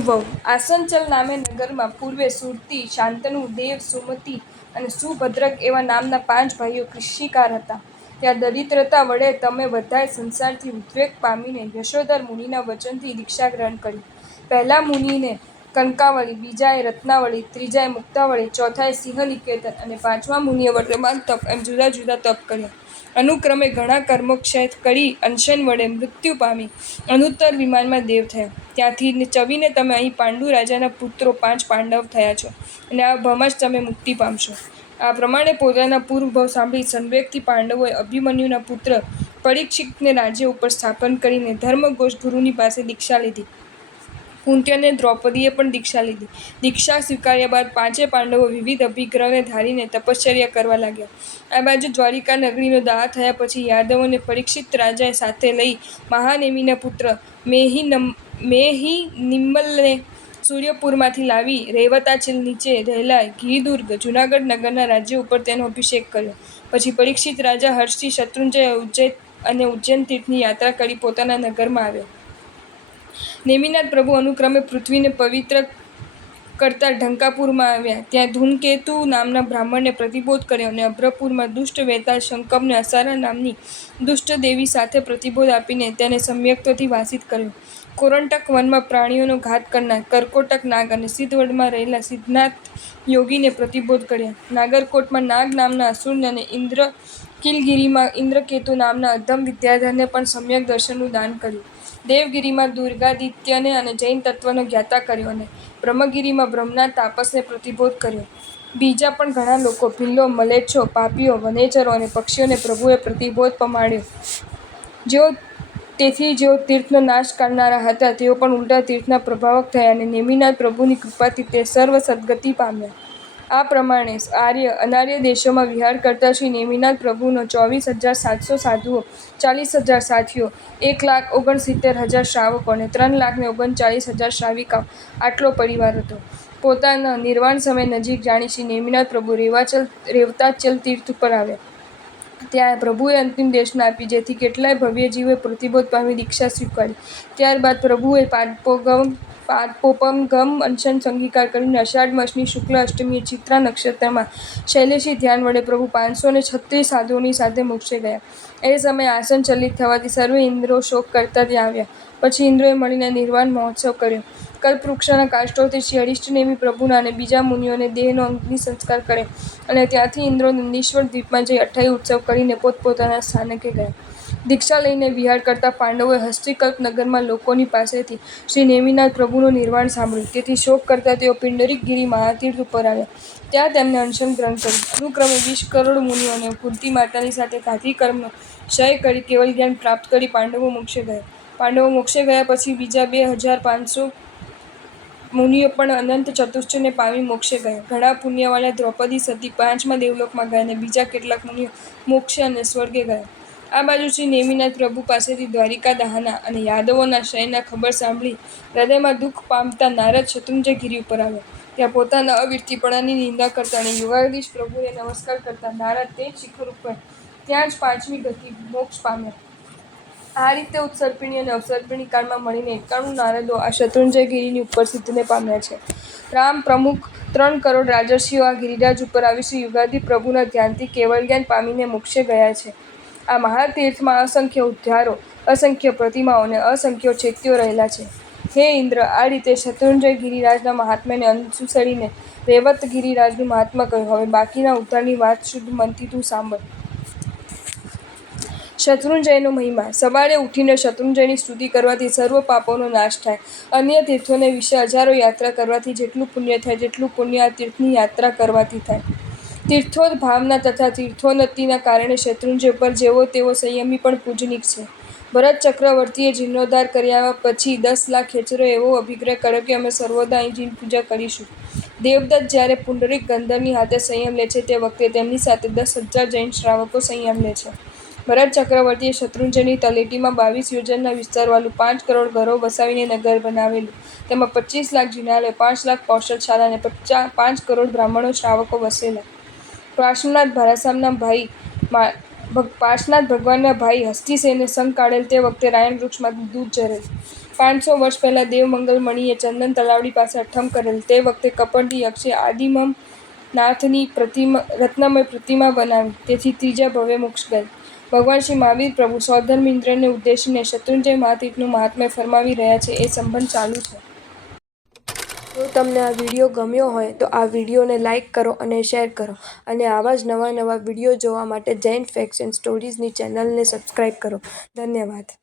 પૂર્વવ આસનચલ નામે નગરમાં પૂર્વે સુરતી, શાંતનુ, દેવ, સુમતિ અને સુભદ્રક એવા નામના પાંચ ભાઈઓ કૃષિકાર હતા. ત્યાં દરિદ્રતા વડે તમે બધાએ સંસારથી ઉદ્વેગ પામીને યશોધર મુનિના વચનથી દીક્ષા ગ્રહણ કરી પહેલા મુનિએ કંકાવલી બીજાએ રત્નાવળી, ત્રીજાએ મુક્તાવળી, ચોથાએ સિંહનિકેતન અને પાંચમા મુનિએ વર્તમાન તપ એમ જુદા જુદા તપ કર્યા. અનુક્રમે ઘણા કર્મોક્ષય કરી અનશન વડે મૃત્યુ પામી અનુત્તર વિમાનમાં દેવ થયા. ત્યાંથી ચવીને તમે અહીં પાંડુ રાજાના પુત્રો પાંચ પાંડવ થયા છો અને આ ભમાં જ તમે મુક્તિ પામશો. આ પ્રમાણે પોતાના પૂર્વભવ સાંભળી સંવેગથી પાંડવોએ અભિમન્યુના પુત્ર પરીક્ષિતને રાજ્ય ઉપર સ્થાપન કરીને ધર્મઘોષ ગુરુની પાસે દીક્ષા લીધી. કુંતી અને દ્રૌપદીએ પણ દીક્ષા લીધી. દીક્ષા સ્વીકાર્યા બાદ પાંચે પાંડવો વિવિધ અભિગ્રહને ધારીને તપશ્ચર્યા કરવા લાગ્યા. આ બાજુ દ્વારિકા નગરીનો દાહ થયા પછી યાદવોને પરીક્ષિત રાજાએ સાથે લઈ મહાનેમિના પુત્ર મેહી નમ, મેહી નિમ્મલને સૂર્યપુરમાંથી લાવી રૈવતાચલ નીચે રહેલા ગિરિદુર્ગ જૂનાગઢ નગરના રાજ્ય ઉપર તેનો અભિષેક કર્યો. પછી પરીક્ષિત રાજા હર્ષથી શત્રુંજય ઉજ્જૈન અને ઉજ્જૈન તીર્થની યાત્રા કરી પોતાના નગરમાં આવ્યો. નેમિનાથ પ્રભુ અનુક્રમે પૃથ્વીને પવિત્ર કરતા ઢંકાપુરમાં આવ્યા. ત્યાં ધૂમકેતુ નામના બ્રાહ્મણને પ્રતિબોધ કર્યો અને અભ્રપુરમાં દુષ્ટ વેતાળ શંકમને અસારા નામની દુષ્ટ દેવી સાથે પ્રતિબોધ આપીને તેને સમ્યક્તોથી વાસિત કર્યો. કોરંટક વનમાં પ્રાણીઓનો ઘાત કરનાર કરકોટક નાગ અને સિદ્ધવડમાં રહેલા સિદ્ધનાથ યોગીને પ્રતિબોધ કર્યા. નાગરકોટમાં નાગ નામના અસુરને અને ઇન્દ્રકીલગિરીમાં ઇન્દ્રકેતુ નામના અધમ વિદ્યાધરને પણ સમ્યક દર્શનનું દાન કર્યું. દેવગિરીમાં દુર્ગાદિત્યને અને જૈન તત્વનો જ્ઞાતા કર્યો અને બ્રહ્મગિરીમાં બ્રહ્મનાથ તાપસને પ્રતિબોધ કર્યો. બીજા પણ ઘણા લોકો ભિલ્લો, મલેચ્છો, પાપીઓ, વનેચરો અને પક્ષીઓને પ્રભુએ પ્રતિબોધ પમાડ્યો. જેઓ તેથી જેઓ તીર્થનો નાશ કરનારા હતા, તેઓ પણ ઉલટા તીર્થના પ્રભાવક થયા અને નેમિનાથ પ્રભુની કૃપાથી તે સર્વ સદગતિ પામ્યા. આ પ્રમાણે આર્ય, અનાર્ય દેશોમાં વિહાર કરતા શ્રી નેમિનાથ પ્રભુનો ચોવીસ હજાર સાતસો સાધુઓ, ચાલીસ હજાર સાથીઓ, એક લાખ ઓગણસિત્તેર હજાર શ્રાવકો અને ત્રણ લાખને ઓગણચાલીસ હજાર શ્રાવિકા આટલો પરિવાર હતો. પોતાના નિર્વાણ સમય નજીક જાણી શ્રી નેમિનાથ પ્રભુ રેવાચલ, રેવતાચલ તીર્થ ઉપર આવ્યા. ત્યાં પ્રભુએ અંતિમ દેશના આપી, જેથી કેટલાય ભવ્ય જીવે પ્રતિબોધ પામી દીક્ષા સ્વીકારી. ત્યારબાદ પ્રભુએ પાદપોગમ ગમ અનશન સંગીકાર કરીને અષાઢ માસની શુક્લ અષ્ટમીએ ચિત્રા નક્ષત્રમાં શૈલેષી ધ્યાન વડે પ્રભુ પાંચસો ને છત્રીસ સાધુઓની સાથે મોક્ષે ગયા. એ સમયે આસન ચલિત થવાથી સર્વે ઇન્દ્રો શોક કરતા ત્યાં આવ્યા. પછી ઇન્દ્રોએ મળીને નિર્વાણ મહોત્સવ કર્યો. કલ્પવૃક્ષના કાષ્ઠોથી શ્રી નેમી પ્રભુના અને બીજા મુનિઓને દેહનો અગ્નિ સંસ્કાર કરે અને ત્યાંથી ઇન્દ્રો નંદીશ્વર દ્વીપમાં જઈ અઠાઈ ઉત્સવ કરીને પોતપોતાના સ્થાનકે ગયા. દીક્ષા લઈને વિહાર કરતા પાંડવોએ હસ્તિકલ્પ નગરમાં લોકોની પાસેથી શ્રી નેમિનાથ પ્રભુનું નિર્વાણ સાંભળ્યું. તેથી શોક કરતા તેઓ પિંડરિક ગિરી મહાતીર્થ ઉપર આવ્યા. ત્યાં તેમને અનશન ગ્રહણ કર્યું. અનુક્રમે વીસ કરોડ મુનિઓને કુંતી માતાની સાથે ઘાતી કર્મનો ક્ષય કરી કેવલ જ્ઞાન પ્રાપ્ત કરી પાંડવો મોક્ષે ગયા. પાંડવો મોક્ષે ગયા પછી બીજા બે હજાર પાંચસો મુનિઓ પણ અનંત ચતુષ્ટયને પામી મોક્ષે ગયા. ઘણા પુણ્યવાળા દ્રૌપદી સતી પાંચમા દેવલોકમાં ગયા અને બીજા કેટલાક મુનિઓ મોક્ષે અને સ્વર્ગે ગયા. આ બાજુ શ્રી નેમિનાથ પ્રભુ પાસેથી દ્વારિકા દહાના અને યાદવોના શયના ખબર સાંભળી હૃદયમાં દુઃખ પામતા નારદ શત્રુંજય ગિરી ઉપર આવ્યા. ત્યાં પોતાના અવિરતીપણાની નિંદા કરતા અને યુવાધીશ પ્રભુને નમસ્કાર કરતા નારદ તે શિખર ઉપર ત્યાં જ પાંચમી ગતિ મોક્ષ પામ્યા. આ રીતે ઉત્સર્પિણી અને અવસર્પિણી કાળમાં મળીને એકાણું નારદો આ શત્રુંજય ગિરિની ઉપર સિદ્ધિને પામ્યા છે. રામ પ્રમુખ ત્રણ કરોડ રાજર્ષિઓ આ ગિરિરાજ ઉપર આવી શ્રી યુગાદી પ્રભુના ધ્યાનથી કેવળ જ્ઞાન પામીને મોક્ષે ગયા છે. આ મહાતીર્થમાં અસંખ્ય ઉદ્ધારો, અસંખ્ય પ્રતિમાઓ અને અસંખ્ય છેત્યો રહેલા છે. હે ઇન્દ્ર, આ રીતે શત્રુંજય ગિરિરાજના મહાત્મ્યને અનુસરીને રેવત ગિરિરાજનું મહાત્મા કહ્યું. હવે બાકીના ઉદ્ધારની વાત શુદ્ધ મનથી તું સાંભળ. શત્રુંજયનો મહિમા. સવારે ઉઠીને શત્રુંજયની સ્તુતિ કરવાથી સર્વ પાપોનો નાશ થાય. અન્ય તીર્થોને વિશે હજારો યાત્રા કરવાથી જેટલું પુણ્ય થાય તેટલું પુણ્ય આ તીર્થની યાત્રા કરવાથી થાય. તીર્થોદ ભાવના તથા તીર્થોન્નતિના કારણે શત્રુંજય પર જેવો તેવો સંયમી પણ પૂજનીક છે. ભરત ચક્રવર્તીએ જીર્ણોદ્ધાર કર્યા પછી દસ લાખ ખેચરો એવો અભિગ્રહ કર્યો કે અમે સર્વદા અહીં જીન પૂજા કરીશું. દેવદત્ત જ્યારે પુંડરીક ગંધર્વની હાથે સંયમ લે છે તે વખતે તેમની સાથે દસ હજાર જૈન શ્રાવકો સંયમ લે છે. ભરત ચક્રવર્તીએ શત્રુંજયની તલેટીમાં બાવીસ યોજનના વિસ્તારવાળું પાંચ કરોડ ઘરો વસાવીને નગર બનાવેલું. તેમાં પચીસ લાખ જિનાલય, પાંચ લાખ કૌશલશાળા અને પચા, પાંચ કરોડ બ્રાહ્મણો, શ્રાવકો વસેલા. પાર્શ્વનાથ ભારાસામના ભાઈ પાર્શ્વનાથ ભગવાનના ભાઈ હસ્તિસેને સંગ કાઢેલ તે વખતે રાયણ વૃક્ષમાંથી દૂધ ઝરેલ પાંચસો વર્ષ પહેલાં દેવમંગલ મણીએ ચંદન તલાવડી પાસે અઠમ કરેલ. તે વખતે કપંડી યક્ષે આદિમમ નાથની પ્રતિમા, રત્નમય પ્રતિમા બનાવી. તેથી ત્રીજા ભવ્ય મોક્ષ ગઈ. ભગવાન શ્રી મહાવીર પ્રભુ સ્વધર્મ ઇન્દ્રને ઉદ્દેશીને શત્રુંજય મહાતીતનું મહાત્મ્ય ફરમાવી રહ્યા છે, એ સંબંધ ચાલુ છે. જો તમને આ વીડિયો ગમ્યો હોય તો આ વિડીયોને લાઇક કરો અને શેર કરો અને આવા જ નવા નવા વીડિયો જોવા માટે જૈન ફેક્શન સ્ટોરીઝની ચેનલને સબસ્ક્રાઈબ કરો. ધન્યવાદ.